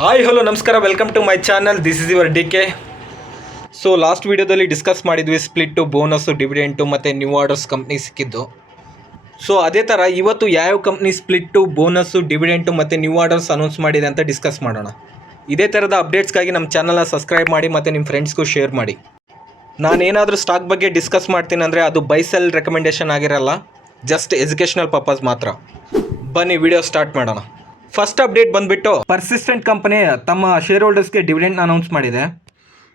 Hi hello ನಮಸ್ಕಾರ, welcome to my channel. This is your DK. So last ವೀಡಿಯೋದಲ್ಲಿ discuss ಮಾಡಿದ್ವಿ split, bonus, dividend ಮತ್ತು new orders company ಸಿಕ್ಕಿದ್ದು. So ಅದೇ ಥರ ಇವತ್ತು ಯಾವ ಕಂಪ್ನಿ ಸ್ಪ್ಲಿಟ್ಟು, ಬೋನಸ್ಸು, ಡಿವಿಡೆಂಟು ಮತ್ತು ನ್ಯೂ ಆರ್ಡರ್ಸ್ ಅನೌನ್ಸ್ ಮಾಡಿದೆ ಅಂತ ಡಿಸ್ಕಸ್ ಮಾಡೋಣ. ಇದೇ ಥರದ ಅಪ್ಡೇಟ್ಸ್ಗಾಗಿ ನಮ್ಮ ಚಾನಲ್ನ ಸಬ್ಸ್ಕ್ರೈಬ್ ಮಾಡಿ ಮತ್ತು ನಿಮ್ಮ ಫ್ರೆಂಡ್ಸ್ಗೂ ಶೇರ್ ಮಾಡಿ. ನಾನೇನಾದರೂ ಸ್ಟಾಕ್ ಬಗ್ಗೆ ಡಿಸ್ಕಸ್ ಮಾಡ್ತೀನಿ ಅಂದರೆ ಅದು ಬೈ ಸೆಲ್ ರೆಕಮೆಂಡೇಷನ್ ಆಗಿರಲ್ಲ, ಜಸ್ಟ್ ಎಜುಕೇಷನಲ್ ಪರ್ಪಸ್ ಮಾತ್ರ. ಬನ್ನಿ ವಿಡಿಯೋ ಸ್ಟಾರ್ಟ್ ಮಾಡೋಣ. ಫಸ್ಟ್ ಅಪ್ಡೇಟ್ ಬಂದುಬಿಟ್ಟು ಪರ್ಸಿಸ್ಟೆಂಟ್ ಕಂಪನಿ ತಮ್ಮ ಶೇರ್ ಹೋಲ್ಡರ್ಸ್ಗೆ ಡಿವಿಡೆಂಡ್ನ ಅನೌನ್ಸ್ ಮಾಡಿದೆ.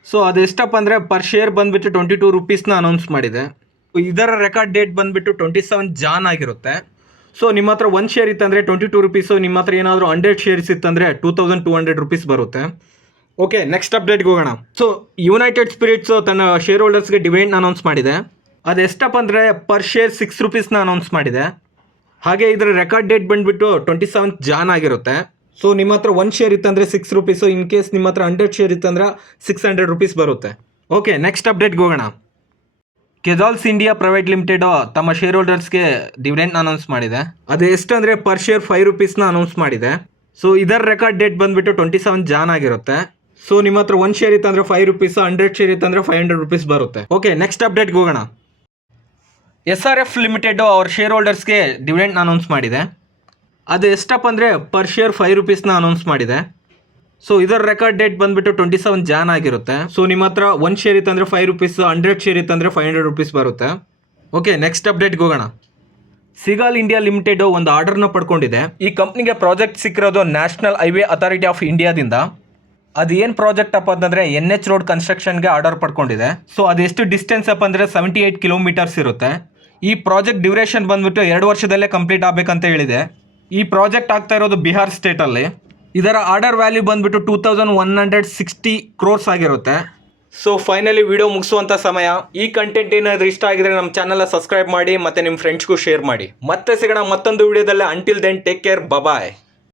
ಸೊ ಅದೆಷ್ಟಪ್ಪ ಅಂದರೆ ಪರ್ ಶೇರ್ ಬಂದುಬಿಟ್ಟು 22 ರೂಪೀಸ್ನ ಅನೌನ್ಸ್ ಮಾಡಿದೆ. ಇದರ ರೆಕಾರ್ಡ್ ಡೇಟ್ ಬಂದುಬಿಟ್ಟು 27 ಜಾನ್ ಆಗಿರುತ್ತೆ. ಸೊ ನಿಮ್ಮ ಹತ್ರ 1 ಶೇರ್ ಇತ್ತಂದರೆ 22 ರೂಪೀಸು, ನಿಮ್ಮ ಹತ್ರ ಏನಾದರೂ 100 ಶೇರ್ಸ್ ಇತ್ತಂದರೆ 2200 ರೂಪೀಸ್ ಬರುತ್ತೆ. ಓಕೆ, ನೆಕ್ಸ್ಟ್ ಅಪ್ಡೇಟ್ಗೆ ಹೋಗೋಣ. ಸೊ ಯುನೈಟೆಡ್ ಸ್ಪಿರಿಟ್ಸು ತನ್ನ ಶೇರ್ ಹೋಲ್ಡರ್ಸ್ಗೆ ಡಿವಿಡೆಂಡ್ನ ಅನೌನ್ಸ್ ಮಾಡಿದೆ. ಅದೆಷ್ಟಪ್ಪ ಅಂದರೆ ಪರ್ ಶೇರ್ 6 ರೂಪೀಸ್ನ ಅನೌನ್ಸ್ ಮಾಡಿದೆ. ಹಾಗೆ ಇದರ ರೆಕಾರ್ಡ್ ಡೇಟ್ ಬಂದುಬಿಟ್ಟು 27 ಜಾನ್ ಆಗಿರುತ್ತೆ. ಸೊ ನಿಮ್ಮ ಹತ್ರ 1 ಶೇರ್ ಇತ್ತಂದರೆ 6 ರೂಪೀಸು, ಇನ್ ಕೇಸ್ ನಿಮ್ಮ ಹತ್ರ 100 ಶೇರ್ ಇತ್ತಂದ್ರೆ 600 ರೂಪೀಸ್ ಬರುತ್ತೆ. ಓಕೆ, ನೆಕ್ಸ್ಟ್ ಅಪ್ಡೇಟ್ಗೆ ಹೋಗೋಣ. ಕೆಜಾಲ್ಸ್ ಇಂಡಿಯಾ ಪ್ರೈವೇಟ್ ಲಿಮಿಟೆಡ್ ತಮ್ಮ ಶೇರ್ ಹೋಲ್ಡರ್ಸ್ಗೆ ಡಿವಿಡೆಂಡ್ನ ಅನೌನ್ಸ್ ಮಾಡಿದೆ. ಅದು ಎಷ್ಟು ಅಂದರೆ ಪರ್ ಶೇರ್ 5 ರೂಪೀಸ್ನ ಅನೌನ್ಸ್ ಮಾಡಿದೆ. ಸೊ ಇದರ ರೆಕಾರ್ಡ್ ಡೇಟ್ ಬಂದುಬಿಟ್ಟು 27 ಜಾನ್ ಆಗಿರುತ್ತೆ. ಸೊ ನಿಮ್ಮ ಹತ್ರ 1 ಶೇರ್ ಇತ್ತಂದರೆ 5 ರೂಪೀಸು, 100 ಶೇರ್ ಇತ್ತಂದರೆ 500 ರೂಪೀಸ್ ಬರುತ್ತೆ. ಓಕೆ, ನೆಕ್ಸ್ಟ್ ಅಪ್ಡೇಟ್ಗೆ ಹೋಗೋಣ. SRF ಲಿಮಿಟೆಡ್ ಅವ್ರ ಶೇರ್ ಹೋಲ್ಡರ್ಸ್ಗೆ ಡಿವಿಡೆಂಡ್ನ ಅನೌನ್ಸ್ ಮಾಡಿದೆ. ಅದು ಎಷ್ಟಪ್ಪ ಅಂದರೆ ಪರ್ ಶೇರ್ 5 ರೂಪೀಸ್ನ ಅನೌನ್ಸ್ ಮಾಡಿದೆ. ಸೊ ಇದರ ರೆಕಾರ್ಡ್ ಡೇಟ್ ಬಂದುಬಿಟ್ಟು 27 ಜಾನ್ ಆಗಿರುತ್ತೆ. ಸೊ ನಿಮ್ಮ ಹತ್ರ 1 ಶೇರ್ ಇತ್ತಂದರೆ 5 ರೂಪೀಸು, 100 ಶೇರ್ ಇತ್ತಂದರೆ 500 ರೂಪೀಸ್ ಬರುತ್ತೆ. ಓಕೆ, ನೆಕ್ಸ್ಟ್ ಅಪ್ಡೇಟ್ಗೆ ಹೋಗೋಣ. ಸಿಗಾಲ್ ಇಂಡಿಯಾ ಲಿಮಿಟೆಡ್ ಒಂದು ಆರ್ಡರ್ನ ಪಡ್ಕೊಂಡಿದೆ. ಈ ಕಂಪ್ನಿಗೆ ಪ್ರಾಜೆಕ್ಟ್ ಸಿಕ್ಕಿರೋದು ನ್ಯಾಷನಲ್ ಹೈವೇ ಅಥಾರಿಟಿ ಆಫ್ ಇಂಡಿಯಾದಿಂದ. ಅದು ಏನು ಪ್ರಾಜೆಕ್ಟ್ ಅಪ್ಪ ಅಂತಂದರೆ NH ರೋಡ್ ಕನ್ಸ್ಟ್ರಕ್ಷನ್ಗೆ ಆರ್ಡರ್ ಪಡ್ಕೊಂಡಿದೆ. ಸೊ ಅದೆಷ್ಟು ಡಿಸ್ಟೆನ್ಸ್ ಅಪ್ಪ ಅಂದರೆ 78 ಕಿಲೋಮೀಟರ್ಸ್ ಇರುತ್ತೆ. ಈ ಪ್ರಾಜೆಕ್ಟ್ ಡ್ಯೂರೇಷನ್ ಬಂದುಬಿಟ್ಟು 2 ವರ್ಷದಲ್ಲೇ ಕಂಪ್ಲೀಟ್ ಆಗಬೇಕಂತ ಹೇಳಿದೆ. ಈ ಪ್ರಾಜೆಕ್ಟ್ ಆಗ್ತಾ ಇರೋದು ಬಿಹಾರ್ ಸ್ಟೇಟಲ್ಲಿ. ಇದರ ಆರ್ಡರ್ ವ್ಯಾಲ್ಯೂ ಬಂದುಬಿಟ್ಟು 2160 ಕ್ರೋರ್ಸ್ ಆಗಿರುತ್ತೆ. ಸೊ ಫೈನಲಿ ವಿಡಿಯೋ ಮುಗಿಸುವಂಥ ಸಮಯ. ಈ ಕಂಟೆಂಟ್ ಏನಾದರೂ ಇಷ್ಟ ಆಗಿದ್ರೆ ನಮ್ಮ ಚಾನಲ್ನ ಸಬ್ಸ್ಕ್ರೈಬ್ ಮಾಡಿ ಮತ್ತು ನಿಮ್ಮ ಫ್ರೆಂಡ್ಸ್ಗೂ ಶೇರ್ ಮಾಡಿ. ಮತ್ತೆ ಸಿಗೋಣ ಮತ್ತೊಂದು ವಿಡಿಯೋದಲ್ಲಿ. ಅಂಟಿಲ್ ದೆನ್ ಟೇಕ್ ಕೇರ್, ಬಾಯ್.